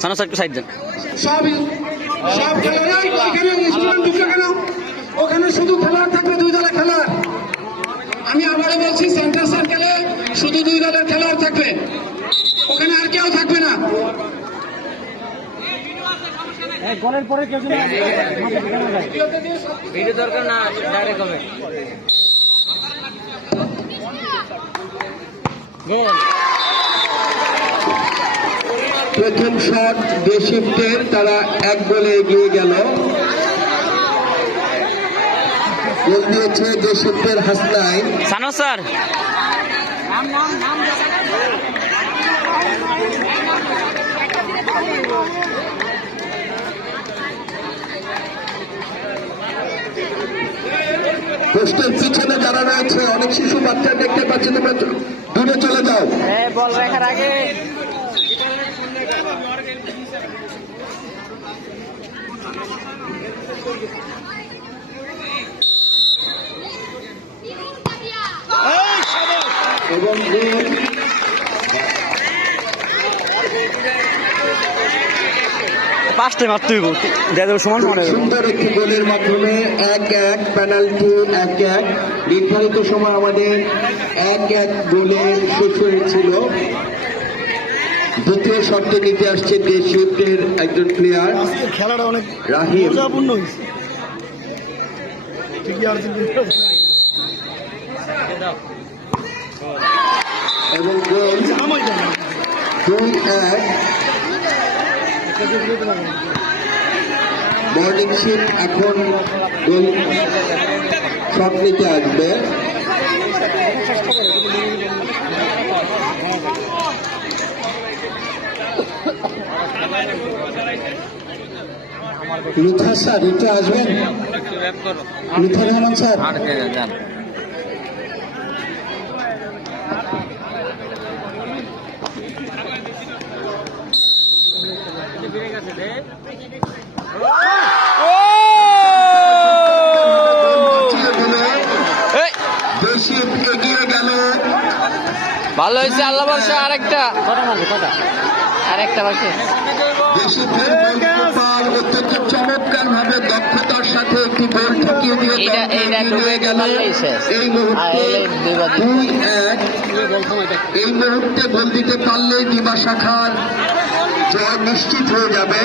সানা sir একটু side দেন। সব খেলোয়াড় এখানে স্টুডেন্ট ঢুকলো কেন? ওখানে শুধু খেলোয়াড় থাকবে, 2 দলের খেলোয়াড়। আমি আবারও বলছি, সেন্টার সার্কেলে শুধু 2 দলের খেলোয়াড় থাকবে, ওখানে আর কেউ থাকবে না। গোলের পরে কেউ যদি ভিডিও দরকার না, ডাইরেক্ট হবে গোল। প্রথম শট দেশিফটের, তারা 1 গোলে এগিয়ে গেল। গোল দিয়েছে দেশিফটের হাসনাইন। সানা স্যার পোস্টের পিছনে যারা রয়েছে, অনেক শিশু বাচ্চা দেখতে পাচ্ছি, তোমরা দূরে চলে যাও। বল রাখার আগে এবং গোল। পাঁচটা মারতে হইব, সমান সমান সুন্দর একটি গোলের মাধ্যমে 1-1 পেনাল্টি, 1-1 নির্ধারিত সময় আমাদের 1-1 গোলে শেষ হয়েছিল। দ্বিতীয় শটটি নিতে আসছে দেশিফটের একজন প্লেয়ার খেলাটা অনেক রাহিম। মজাপূর্ণ হয়েছে। ঠিকই আর্জেন্টিনা এবং গোল 2-1। মর্নিং শিপ এখন গোল শট নিতে আসবে। লুথার স্যার একটু আসবেন, লুথার রহমান স্যার। দেশিফ এগিয়ে গেল। ভালো হয়েছে, আল্লাহ বর্ষা। আরেকটা বাকি। দেশিফের গোলকিপার অত্যন্ত চমৎকার ভাবে দক্ষতার সাথে একটি গোল ঠেকিয়ে দিয়ে এই মুহূর্তে 2-1। এই মুহূর্তে গোল দিতে পারলে দিবা শাখার জয় নিশ্চিত হয়ে যাবে।